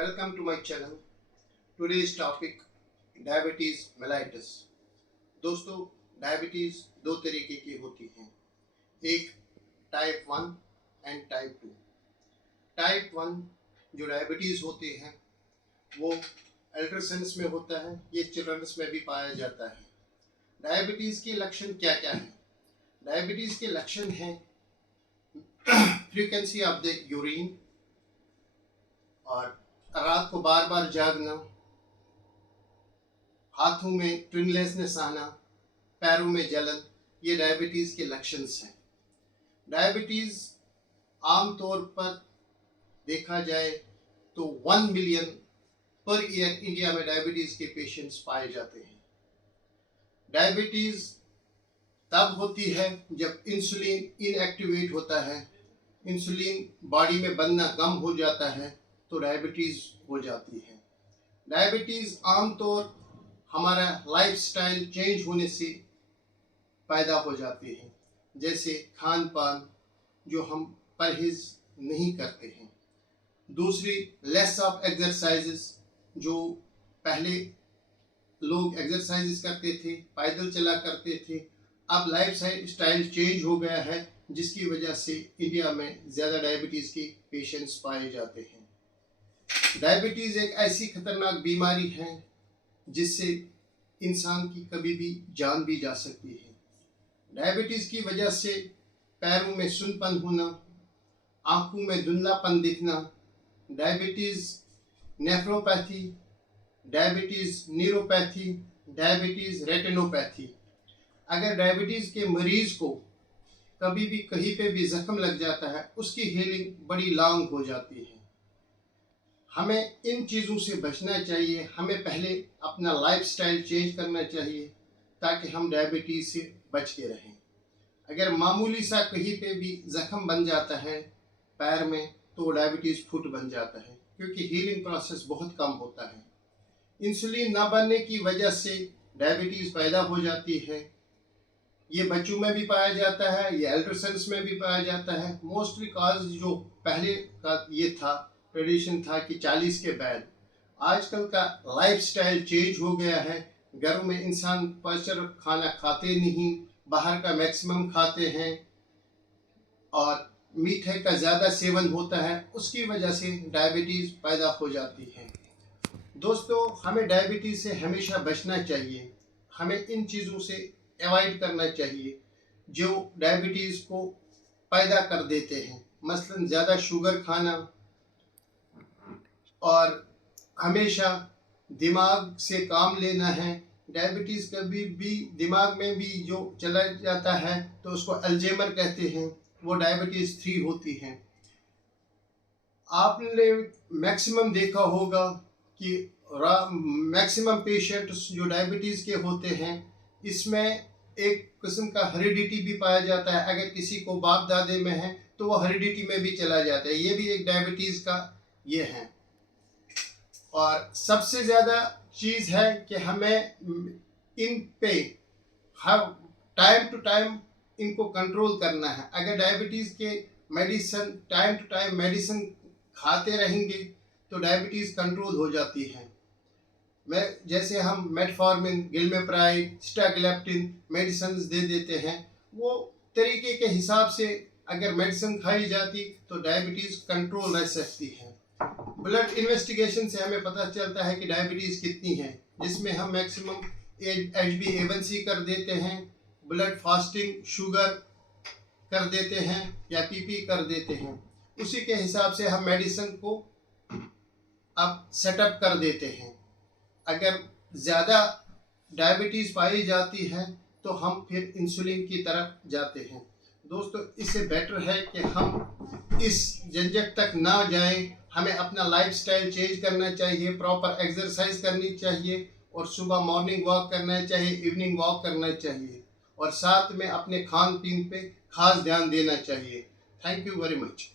Welcome to my channel. Today's topic diabetes mellitus. दोस्तों, diabetes दो तरीके की होती हैं, एक टाइप 1 एंड टाइप 2। टाइप 1 जो डायबिटीज होते हैं वो एल्डरसन्स में होता है, ये चिल्ड्रंस में भी पाया जाता है। डायबिटीज के लक्षण क्या क्या हैं? डायबिटीज के लक्षण हैं फ्रीक्वेंसी ऑफ द यूरिन, और रात को बार बार जागना, हाथों में ट्विंगलेसनेस आना, पैरों में जलन, ये डायबिटीज के लक्षण हैं। डायबिटीज आमतौर पर देखा जाए तो 1 मिलियन पर ईयर इंडिया में डायबिटीज के पेशेंट्स पाए जाते हैं। डायबिटीज तब होती है जब इंसुलिन इनएक्टिवेट होता है, इंसुलिन बॉडी में बनना कम हो जाता है तो डायबिटीज हो जाती है। डायबिटीज आमतौर हमारा लाइफस्टाइल चेंज होने से पैदा हो जाती है, जैसे खान पान जो हम परहेज नहीं करते हैं। दूसरी, लेस ऑफ एक्सरसाइजेस, जो पहले लोग एक्सरसाइजेस करते थे, पैदल चला करते थे, अब लाइफ स्टाइल चेंज हो गया है, जिसकी वजह से इंडिया में ज़्यादा डायबिटीज़ के पेशेंट्स पाए जाते हैं। डायबिटीज़ एक ऐसी खतरनाक बीमारी है जिससे इंसान की कभी भी जान भी जा सकती है। डायबिटीज़ की वजह से पैरों में सुन्नपन होना, आंखों में धुंधलापन दिखना, diabetes nephropathy, diabetes neuropathy, diabetes retinopathy. अगर डायबिटीज़ के मरीज़ को कभी भी कहीं पे भी जख्म लग जाता है, उसकी हीलिंग बड़ी लॉन्ग हो जाती है। हमें इन चीज़ों से बचना चाहिए। हमें पहले अपना लाइफस्टाइल चेंज करना चाहिए ताकि हम डायबिटीज़ से बच के रहें। अगर मामूली सा कहीं पे भी जख्म बन जाता है पैर में तो डायबिटीज़ फुट बन जाता है, क्योंकि हीलिंग प्रोसेस बहुत कम होता है। इंसुलिन ना बनने की वजह से डायबिटीज़ पैदा हो जाती है। ये बच्चों में भी पाया जाता है, ये एल्डरसन्स में भी पाया जाता है। मोस्टली काज जो पहले का ये था, ट्रेडिशन था कि 40 के बाद, आजकल का लाइफस्टाइल चेंज हो गया है। घरों में इंसान पचर खाना खाते नहीं, बाहर का मैक्सिमम खाते हैं और मीठे का ज़्यादा सेवन होता है, उसकी वजह से डायबिटीज़ पैदा हो जाती है। दोस्तों, हमें डायबिटीज़ से हमेशा बचना चाहिए। हमें इन चीज़ों से अवॉइड करना चाहिए जो डायबिटीज़ को पैदा कर देते हैं, मसलन ज़्यादा शुगर खाना, और हमेशा दिमाग से काम लेना है। डायबिटीज़ कभी भी दिमाग में भी जो चला जाता है तो उसको अल्जाइमर कहते हैं, वो डायबिटीज़ 3 होती है। आपने मैक्सिमम देखा होगा कि मैक्सिमम पेशेंट्स जो डायबिटीज़ के होते हैं, इसमें एक किस्म का हेरिडिटी भी पाया जाता है। अगर किसी को बाप दादे में है तो वो हेरिडिटी में भी चला जाता है, ये भी एक डायबिटीज़ का ये है। और सबसे ज़्यादा चीज़ है कि हमें इन पे हर टाइम टू टाइम इनको कंट्रोल करना है। अगर डायबिटीज़ के medicine time to time medicine खाते रहेंगे तो डायबिटीज़ कंट्रोल हो जाती है। जैसे हम मेटफॉर्मिन, गिल्मेप्राइड, स्टाग्लैप्टिन मेडिसिन दे देते हैं, वो तरीके के हिसाब से अगर मेडिसिन खाई जाती तो डायबिटीज़ कंट्रोल रह सकती है। ब्लड इन्वेस्टिगेशन से हमें पता चलता है कि डायबिटीज़ कितनी है, जिसमें हम मैक्सिमम HbA1c कर देते हैं, ब्लड फास्टिंग शुगर कर देते हैं या PP कर देते हैं। उसी के हिसाब से हम मेडिसिन को अब सेटअप कर देते हैं। अगर ज़्यादा डायबिटीज़ पाई जाती है तो हम फिर इंसुलिन की तरफ जाते हैं। दोस्तों, इससे बेटर है कि हम इस झंझट तक ना जाएं। हमें अपना लाइफस्टाइल चेंज करना चाहिए, प्रॉपर एक्सरसाइज करनी चाहिए, और सुबह मॉर्निंग वॉक करना चाहिए, इवनिंग वॉक करना चाहिए, और साथ में अपने खान पीन पे खास ध्यान देना चाहिए। Thank you very much.